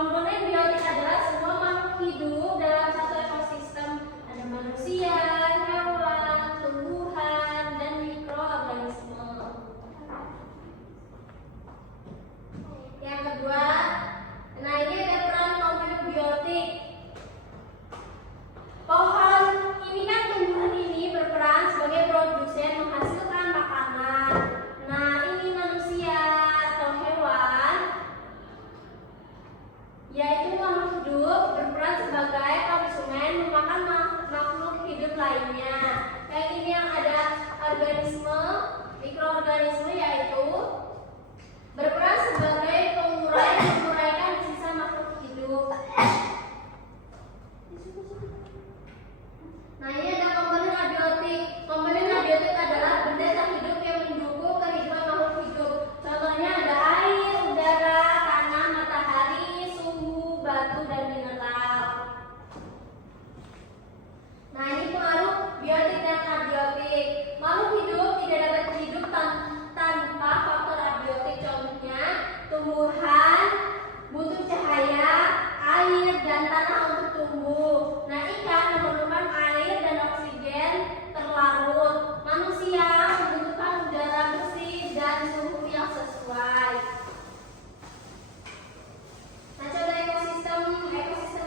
Komponen biotik adalah semua makhluk hidup dalam satu ekosistem. Ada manusia, hewan, tumbuhan, dan mikroorganisme. Yang kedua, nah ini ada peran komponen biotik. Pohon ini kan tumbuhan ini berperan sebagai produsen menghasilkan makanan. Nah ini manusia atau hewan, yaitu makhluk hidup berperan sebagai konsumen memakan makhluk hidup lainnya. Kayak ini yang ada organisme, mikroorganisme yaitu berperan sebagai pengurai yang menguraikan sisa makhluk hidup. Nah ini ada komponen abiotik. Komponen abiotik adalah benda tak hidup yang mendukung kehidupan makhluk hidup. Contohnya ada air, udara, tanah, matahari, suhu, batu, dan mineral. Nah ini pengaruh biotik dan abiotik. Makhluk hidup tidak dapat hidup tanpa faktor abiotik. Contohnya tumbuhan butuh cahaya, air, dan tanah untuk tumbuh. Nah ikan memerlukan air dan oksigen terlarut. Manusia membutuhkan udara bersih dan suhu yang sesuai. Nah contoh ekosistem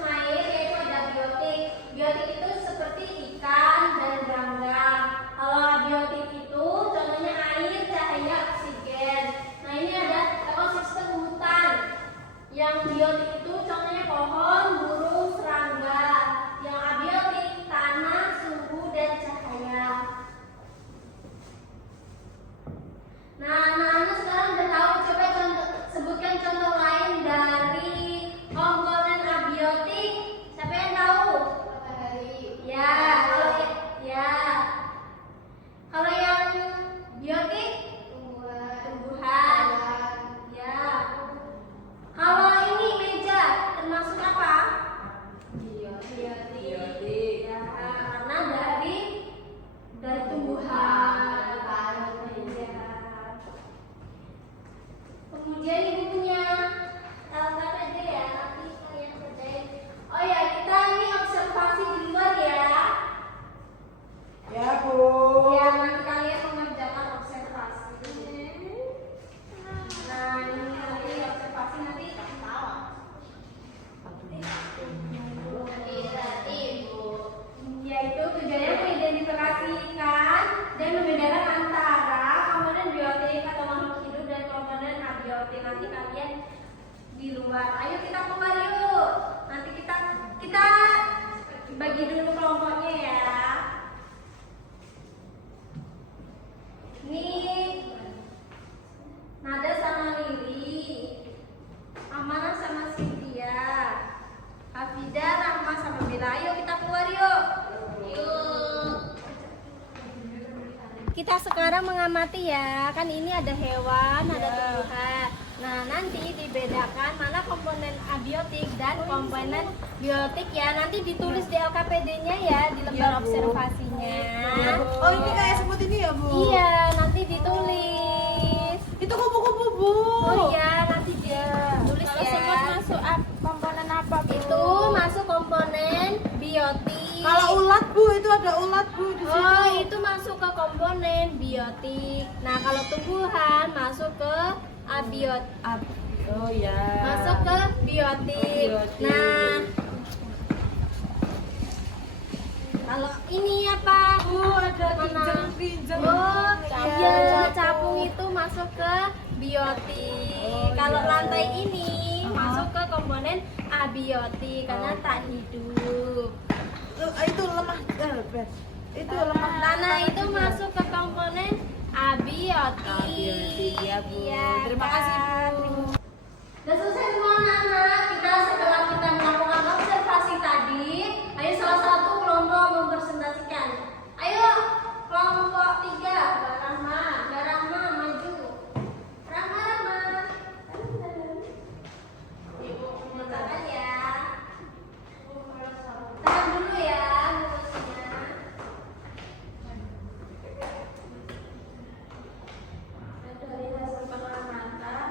air yaitu ada biotik. Biotik itu seperti ikan dan ganggang. Kalau abiotik itu contohnya air, cahaya, oksigen. Nah ini ada ekosistem hutan. Yang biotik itu contohnya pohon, burung, serangga. Yang abiotik tanah, suhu, dan cahaya. Nah, anak-anak sekarang udah tahu. Coba sebutkan contoh lain dari komponen abiotik. Siapa yang tahu? Matahari. Ya, kalau yang biotik tumbuhan. Ya. Kalau ini meja termasuk apa? Biotik. Ya, karena dari tumbuhan. Meja. Kemudian ibu punya LKPD ya, nanti kalian kerjain. Oh ya, kita ini observasi di luar ya. Ya Bu. Ya, nanti kalian mengerjakan observasi. Nah, ini nanti observasi nanti tahu. Yaitu tujuannya mengidentifikasikan dan membedakan antara komponen biotik atau makhluk hidup dan komponen abiotik. Nanti kalian di luar. Ayo kita keluar yuk. Nanti kita bagi dulu kelompoknya ya. Ini Nada sama Lili, Amanah sama Cynthia, Hafida, Rahma sama Bella. Ayo kita keluar yuk. Yuk. Kita sekarang mengamati ya. Kan ini ada hewan, ada tumbuhan. Nah, nanti dibedakan mana komponen abiotik dan komponen biotik ya. Nanti ditulis di LKPD-nya ya, di lembar observasinya. Oh ini kayak semut ini ya Bu? Iya, nanti ditulis. Itu kupu-kupu Bu. Oh iya, nanti dia tulis Kalau ya. semut masuk komponen apa Bu? Itu masuk komponen biotik. Kalau ulat Bu, itu ada ulat Bu di situ. Oh, itu masuk ke komponen biotik. Nah, kalau tumbuhan masuk ke Oh ya. masuk ke biotik. Biotik. Nah, kalau ini apa? Bu ada Mana? pinjeng. Oh, Capung. iya, capung itu masuk ke biotik. Oh, Kalau iya. lantai ini masuk ke komponen abiotik karena tak hidup. Itu lemah. Itu lemah. Tanah itu masuk ke komponen abiotik. Abiotik, ya, Bu. Iya, Terima kasih, Bu. Udah selesai semua anak-anak. Setelah kita melakukan observasi tadi, ayo salah satu kelompok mempresentasikan. Ayo kelompok 3, Mbak Rahma maju. Rahma. Ibu mengatakan ya. Tahan dulu ya, lurusnya. Dari hasil pengamatan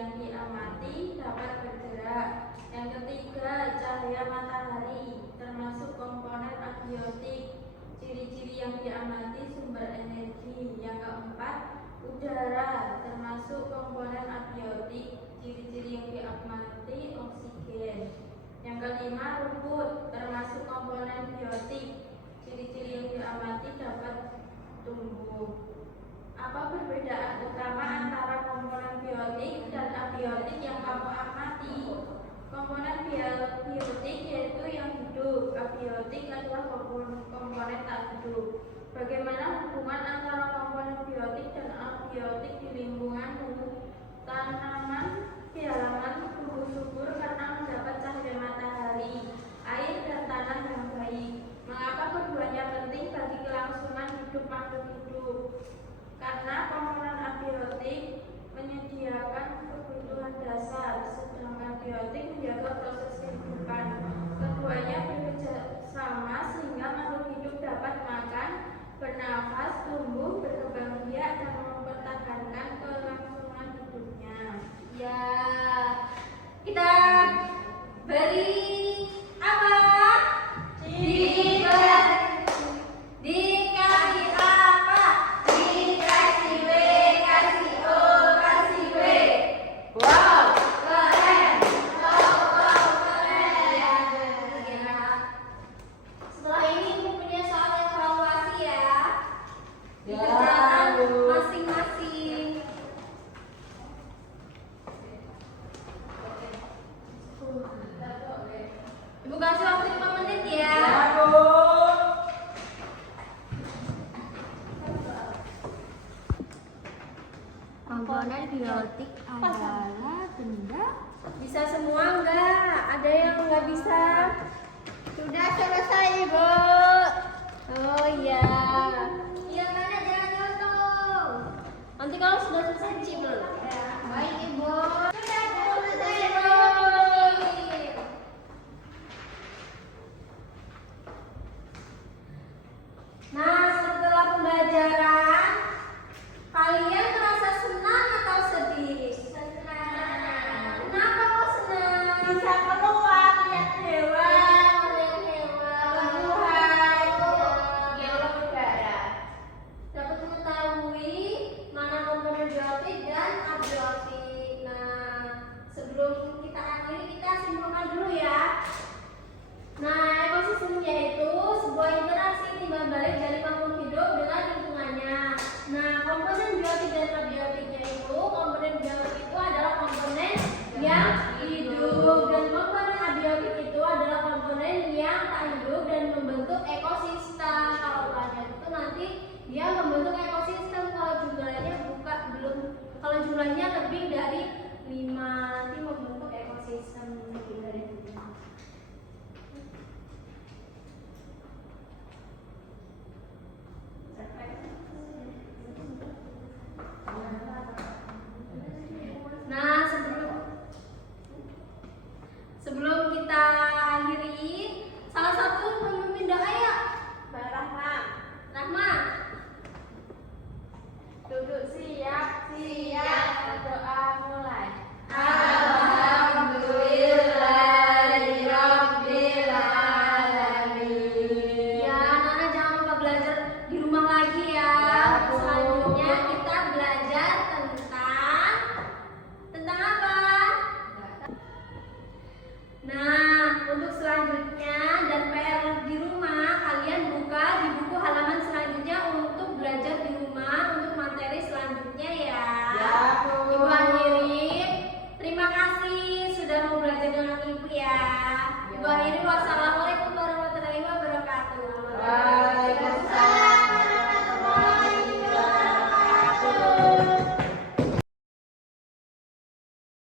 yang diamati dapat bergerak. Yang ketiga, cahaya matahari termasuk komponen abiotik. Ciri-ciri yang diamati sumber energi. Yang keempat, udara termasuk komponen abiotik. Ciri-ciri yang diamati oksigen. Yang kelima, rumput termasuk komponen biotik. Ciri-ciri yang diamati dapat tumbuh. Apa perbedaan utama antara komponen biotik dan abiotik yang kamu amati? Komponen biotik yaitu yang hidup, abiotik adalah komponen tak hidup. Bagaimana hubungan antara komponen biotik dan abiotik di lingkungan tanaman di halaman tumbuh subur karena mendapat cahaya matahari, air, dan tanah yang baik? Mengapa keduanya penting bagi kelangsungan hidup makhluk hidup? Karena komponen abiotik menyediakan kebutuhan dasar, sedangkan biotik menjaga proses kehidupan. Keduanya bekerja sama sehingga makhluk hidup dapat makan, bernafas, tumbuh, berkembang biak, dan mempertahankan kelangsungan hidupnya. Ya, kita beri apa? Dikasih apa? Dikasih W, kasih O, kasih W. Wow. Keren. Wow, keren. Setelah ini punya soal evaluasi ya. Dikerjakan masing-masing. Ibu kasih waktu 5 menit ya. Ya, Bu. Komponen biotik adalah benda. Bisa semua enggak? Ada yang enggak bisa? Sudah selesai, Ibu. Oh iya. Yang mana jangan nyontoh. Nanti kalau sudah selesai dicibel. Baik, Ibu. Sudah selesai, Ibu. Nah, setelah pembelajaran, kalian merasa senang atau sedih? Senang. Kenapa kok senang? Bisa keluar lihat hewan, Melihat hewan, tumbuhan, ya. yang udara. Dapat mengetahui mana komponen biotik dan abiotik. Nah, sebelum kita akhiri, kita simpulkan dulu ya. Nah, ekosistem yaitu sebuah interaksi timbal balik dari makhluk hidup dengan lingkungannya. Nah, komponen biotik dan abiotiknya itu, komponen biotik itu adalah komponen yang hidup dan komponen abiotik itu adalah komponen yang tak hidup dan membentuk ekosistem. Kalau banyak itu nanti dia membentuk ekosistem kalau jumlahnya lebih dari 5 nanti membentuk ekosistem lebih dari 5. Nah, sebelum kita akhiri, salah satu pemimpin doa ya, Mbak Rahma, Rahma. duduk siap, berdoa mulai. Alhamdulillahirabbil alamin. Ya, Nana jangan lupa belajar di rumah lagi ya. Selanjutnya kita belajar tentang apa? Nah, untuk selanjutnya dan PR di rumah, kalian buka di buku halaman selanjutnya untuk belajar di rumah untuk materi selanjutnya ya. Ya, Bu. Ibu akhiri, terima kasih sudah mau belajar dengan Ibu ya. Ibu akhiri, wassalamualaikum warahmatullahi wabarakatuh.